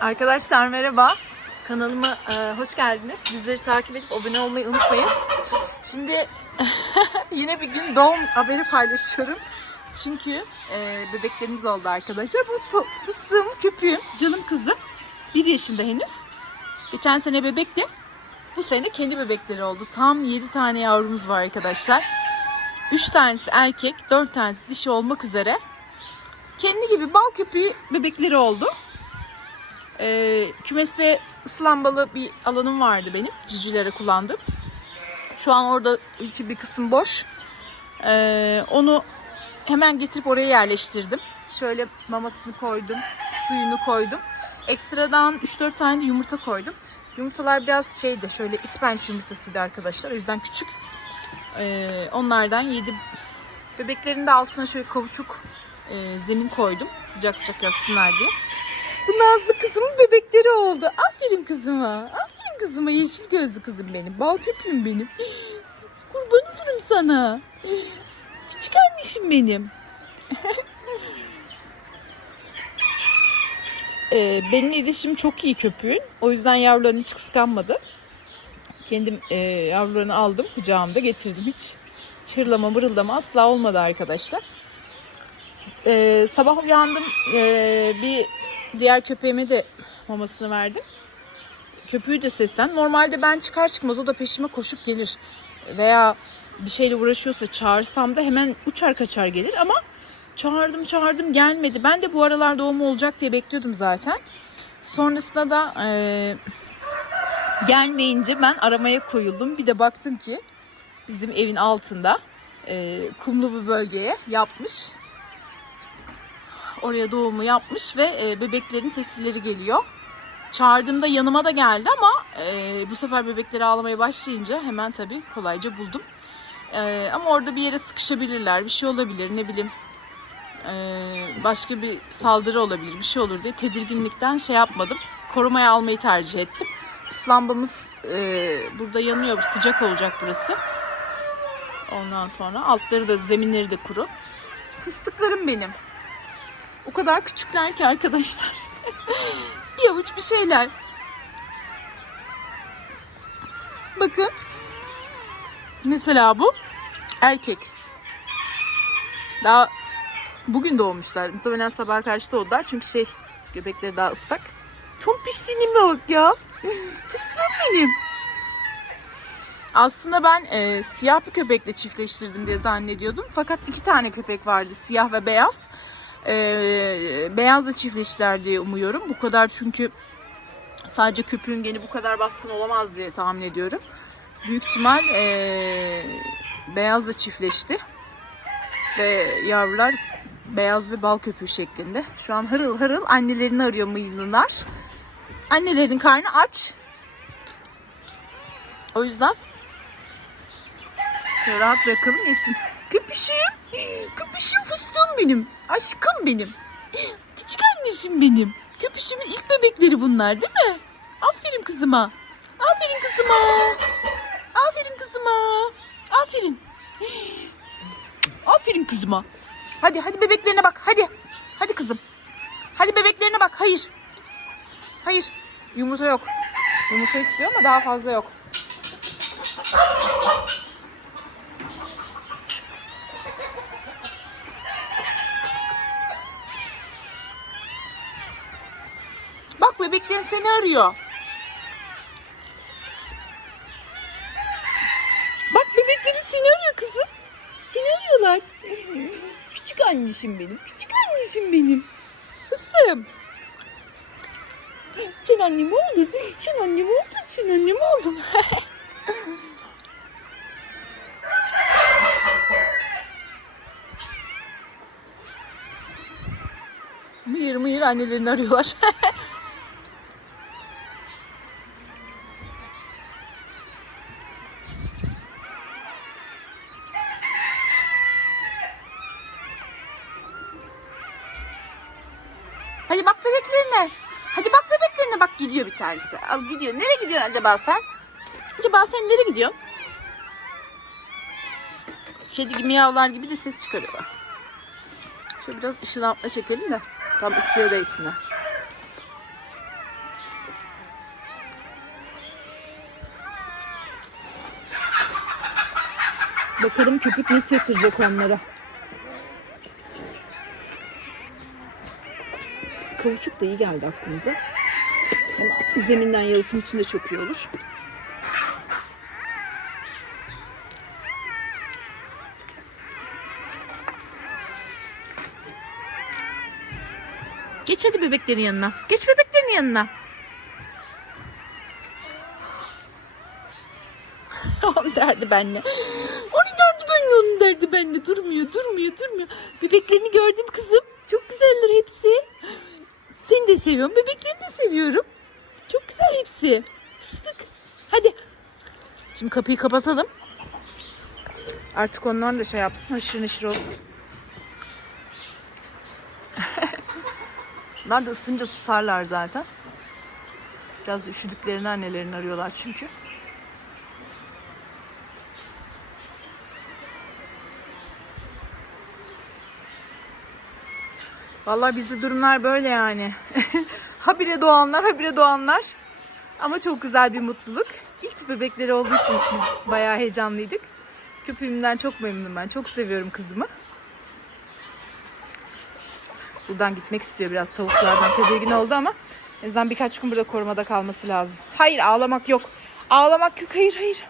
Arkadaşlar merhaba. Kanalıma e, hoş geldiniz. Bizleri takip edip abone olmayı unutmayın. Şimdi yine bir gün doğum haberi paylaşıyorum. Çünkü e, bebeklerimiz oldu arkadaşlar. Bu fıstığım, köpüğüm, canım kızım. Bir yaşında henüz. Geçen sene bebekti. Bu sene kendi bebekleri oldu. Tam 7 tane yavrumuz var arkadaşlar. 3 tanesi erkek, 4 tanesi dişi olmak üzere. Kendi gibi bal köpüğü bebekleri oldu. Ee, kümeste ıslanmalı bir alanım vardı benim. Cicilere kullandım. Şu an orada iki bir kısım boş. Ee, onu hemen getirip oraya yerleştirdim. Şöyle mamasını koydum, suyunu koydum. Ekstradan 3-4 tane yumurta koydum. Yumurtalar biraz şeydi, şöyle ispenç yumurtasıydı arkadaşlar. O yüzden küçük. Ee, onlardan yedim. Bebeklerin de altına şöyle kavuçuk e, zemin koydum. Sıcak sıcak yatsınlar diye. Bu Nazlı kızımın bebekleri oldu. Aferin kızıma. Aferin kızıma. Yeşil gözlü kızım benim. Bal köpüğüm benim. Kurban olurum sana. Küçük annişim benim. Ee, benim iletişim çok iyi köpüğün. O yüzden yavrularını hiç kıskanmadı. Kendim e, yavrularını aldım kucağımda getirdim. Hiç çırlama mırıldama asla olmadı arkadaşlar. Ee, sabah uyandım ee, bir diğer köpeğime de mamasını verdim. Köpüğü de seslen. Normalde ben çıkar çıkmaz o da peşime koşup gelir. Veya bir şeyle uğraşıyorsa çağırsam da hemen uçar kaçar gelir ama çağırdım çağırdım gelmedi. Ben de bu aralar doğumu olacak diye bekliyordum zaten. Sonrasında da ee, gelmeyince ben aramaya koyuldum. Bir de baktım ki bizim evin altında ee, kumlu bir bölgeye yapmış. Oraya doğumu yapmış ve e, bebeklerin sesleri geliyor. Çağırdığımda yanıma da geldi ama e, bu sefer bebekleri ağlamaya başlayınca hemen tabii kolayca buldum. E, ama orada bir yere sıkışabilirler, bir şey olabilir, ne bileyim e, başka bir saldırı olabilir, bir şey olur diye tedirginlikten şey yapmadım. Korumaya almayı tercih ettim. Islambamız e, burada yanıyor, sıcak olacak burası. Ondan sonra altları da zeminleri de kuru. Fıstıklarım benim. O kadar küçükler ki arkadaşlar. bir avuç bir şeyler. Bakın. Mesela bu erkek. Daha bugün doğmuşlar. Muhtemelen sabaha karşı doğdular. Çünkü şey göbekleri daha ıslak. Tompişliğime bak ya. Fıstığım benim. Aslında ben e, siyah bir köpekle çiftleştirdim diye zannediyordum. Fakat iki tane köpek vardı. Siyah ve beyaz. E, beyazla çiftleştiler diye umuyorum. Bu kadar çünkü sadece köpüğün geni bu kadar baskın olamaz diye tahmin ediyorum. Büyük ihtimal e, beyazla çiftleşti. Ve yavrular beyaz ve bal köpüğü şeklinde. Şu an harıl harıl annelerini arıyor mıylılar. Annelerinin karnı aç. O yüzden rahat bırakalım yesin. Köpüşüm. Köpüşüm fıstığım benim. Aşkım benim. Küçük anneciğim benim. Köpüşümün ilk bebekleri bunlar değil mi? Aferin kızıma. Aferin kızıma. Aferin kızıma. Aferin. Aferin kızıma. Hadi hadi bebeklerine bak hadi. Hadi kızım. Hadi bebeklerine bak. Hayır. Hayır. Yumurta yok. Yumurta istiyor ama daha fazla yok. Bebeklerin seni arıyor. Bak bebeklerin seni arıyor kızım. Seni arıyorlar. Küçük annişim benim. Küçük annişim benim. Fıstığım. Sen annem oldun. Sen annem oldun. Sen annem oldun. mıyır mıyır annelerini arıyorlar. Hadi bak bebeklerine. Hadi bak bebeklerine bak gidiyor bir tanesi. Al gidiyor. Nereye gidiyorsun acaba sen? Acaba sen nereye gidiyorsun? Kedi gibi miyavlar gibi de ses çıkarıyorlar. Şöyle biraz ışın altına çekelim de tam ısıya değsinler. Bakalım köpük nasıl yatıracak onlara. Kavuçuk da iyi geldi aklımıza. Ama zeminden yalıtım için de çok iyi olur. Geç hadi bebeklerin yanına. Geç bebeklerin yanına. Derdi benimle. Onun derdi benimle, onun derdi benimle. Durmuyor, durmuyor, durmuyor. Bebeklerini gördüm kızım. Çok güzeller hepsi. Seni de seviyorum. Bebeklerini de seviyorum. Çok güzel hepsi. Fıstık. Hadi. Şimdi kapıyı kapatalım. Artık onlar da şey yapsın. Haşır neşir olsun. Bunlar da ısınca susarlar zaten. Biraz üşüdüklerini annelerini arıyorlar çünkü. Vallahi bizde durumlar böyle yani. habire doğanlar, habire doğanlar. Ama çok güzel bir mutluluk. İlk bebekleri olduğu için biz bayağı heyecanlıydık. Köpeğimden çok memnunum ben. Çok seviyorum kızımı. Buradan gitmek istiyor biraz tavuklardan tedirgin oldu ama en azından birkaç gün burada korumada kalması lazım. Hayır ağlamak yok. Ağlamak yok. Hayır hayır.